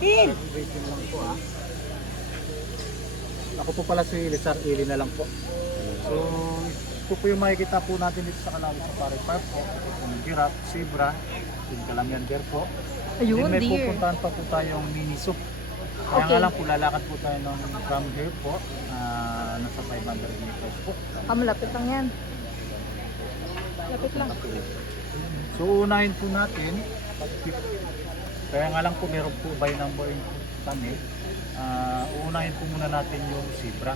Waiting lang po ha. Ako po pala si Lizar Ili na lang po. So, ito po yung makikita po natin dito sa Kalawit Safari Park po. Ito po yung giraffe, zebra, yung Calamian bear po. Ayun, Then may deer. pupuntahan pa po tayong mini soup. Kaya Okay. nga lang po lalakad po tayo from here po. Nasa 500 meters po. Malapit lang yan. Malapit lang. So unahin po natin. Kaya nga lang po meron po by number kami. Uunahin po muna natin yung zebra.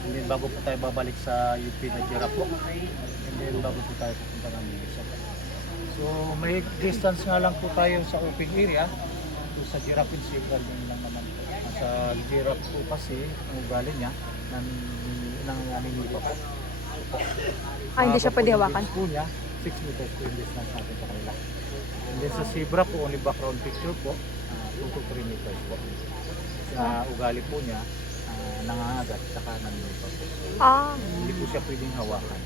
And then bago po tayo babalik sa UP na giraffe po. And then bago po tayo pupunta ng Minnesota. So may distance nga lang po tayo sa open area. So, sa giraffe and zebra din lang naman po. Sa giraffe po kasi ang ugali niya ng aninipa po. Hindi siya pwede hawakan. Po niya, 6 meters po yung distance natin sa kanila. And then sa zebra po, only background picture po, 2 to 3 meters po. Sa ugali po niya, nangangagat saka naninipa po. Hindi po siya pwedeng hawakan.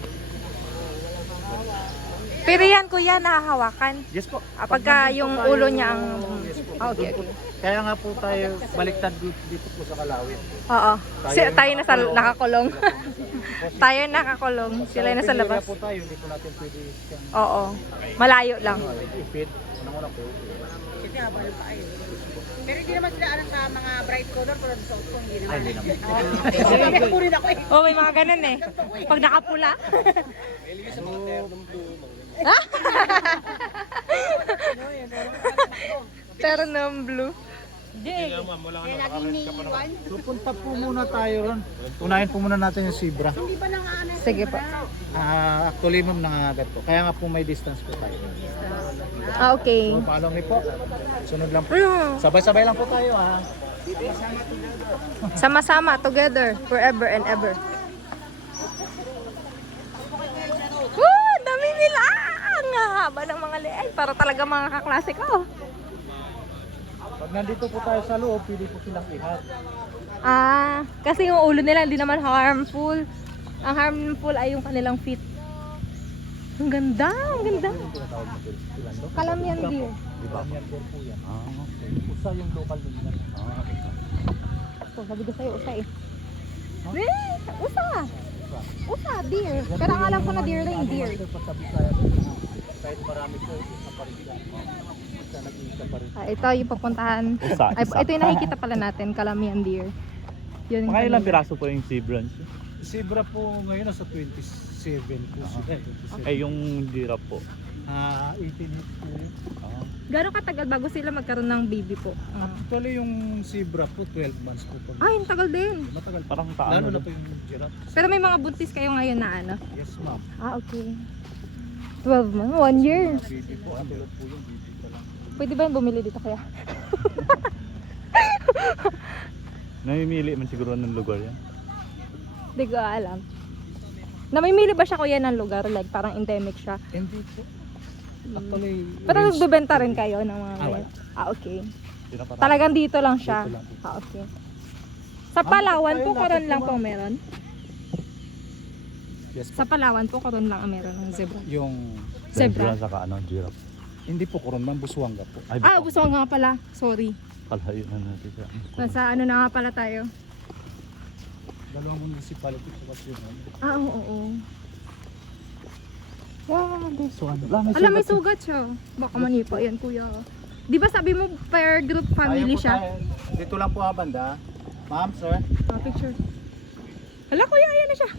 Pero yan kuya, nahahawakan. Yes po. Pagka nandun yung po tayo- ulo niya ang... Yes po. Okay, Doon po- Kaya nga po tayo baliktad dito po sa Kalawit. Oo. Tayo Tayo nasa nakakulong. nakakulong. Tayo nakakulong. Sila Sa nasa open labas. area po tayo, hindi po natin pwede siyang Oo. Malayo lang. ipit. Una po. Kasi habang pa ayo. Pero hindi naman sila alam sa mga bright color pero sa ko hindi Ay, naman. hindi naman. Kasi kunin ako eh. Oh, may mga ganun eh. Pag nakapula. Pero ng blue. Kaya laging may iwan. So punta po muna tayo ron. Unahin po muna natin yung zebra. Hindi ba nang ano? Sige po. Actually ma'am nangangagat po. Kaya nga po may distance po tayo. Okay. So follow me po. Sunod lang po. Mm. Sabay-sabay lang po tayo ha. Sama-sama, together, forever and ever. Woo! Dami nila! Ang haba ng mga leeg. Para talaga mga kaklase ko. Pag nandito po tayo sa loob, pwede po silang ihat. Kasi yung ulo nila hindi naman harmful. Ang harmful ay yung kanilang feet. Ang ganda, ang ganda. Yung tinatawag na pilando. Calamian deer. Diba? Calamian deer po yan. Usa yung local din yan. Ito, sabi ko sa'yo, usa eh. Usa! Usa, deer. Pero ang alam ko na deer rin, deer. Pagsabi tayo, kahit marami po, isa pa rin siya. Isa nag-iisa pa rin. Ito yung papuntahan. Isa, Ay, isa. ito yung nakikita pala natin, Calamian deer. Yun yung Mga ilang kanina. piraso po yung zebra? Zebra po ngayon nasa 27 po siya. 27. Ay, yung giraffe po. 18 hits po yun. Gano'ng katagal bago sila magkaroon ng baby po? Actually yung zebra po 12 months po. Ay, ang tagal din. Matagal po. Parang Lalo taano. na po yung giraffe. Pero may mga buntis kayo ngayon na ano? Yes ma'am. Okay. 12 months? 1 year. Baby po. Ang tulad po yung baby pa lang. Pwede ba yung bumili dito kaya? Namimili man siguro ng lugar yan. Hindi ko alam. Namimili ba siya kuya ng lugar? Like parang endemic siya? Hindi po. Actually, Pero range nagbebenta po rin yun. kayo ng mga wala. okay. Pinaparami. Talagang dito lang siya? Dito lang po. Okay. Sa Palawan po, tayo, karon lapit lang po, po ma'am. meron? Yes po. Sa Palawan po, karon lang ang meron ng zebra. Yung Zebra? Saka ano, giraffe. hindi po kuron man buswanga po. Ay, Gusto ko nga pala. Sorry. Kalayo na natin siya. Nasa ano na nga pala tayo. Dalawang municipality po kasi yun. Oo. Wow, this one. May Alam, may sugat siya. Baka manipa yan, kuya. Di ba sabi mo per group family siya? Dito lang po ha banda. Ma'am, sir. Picture. Hala, kuya, ayan na siya.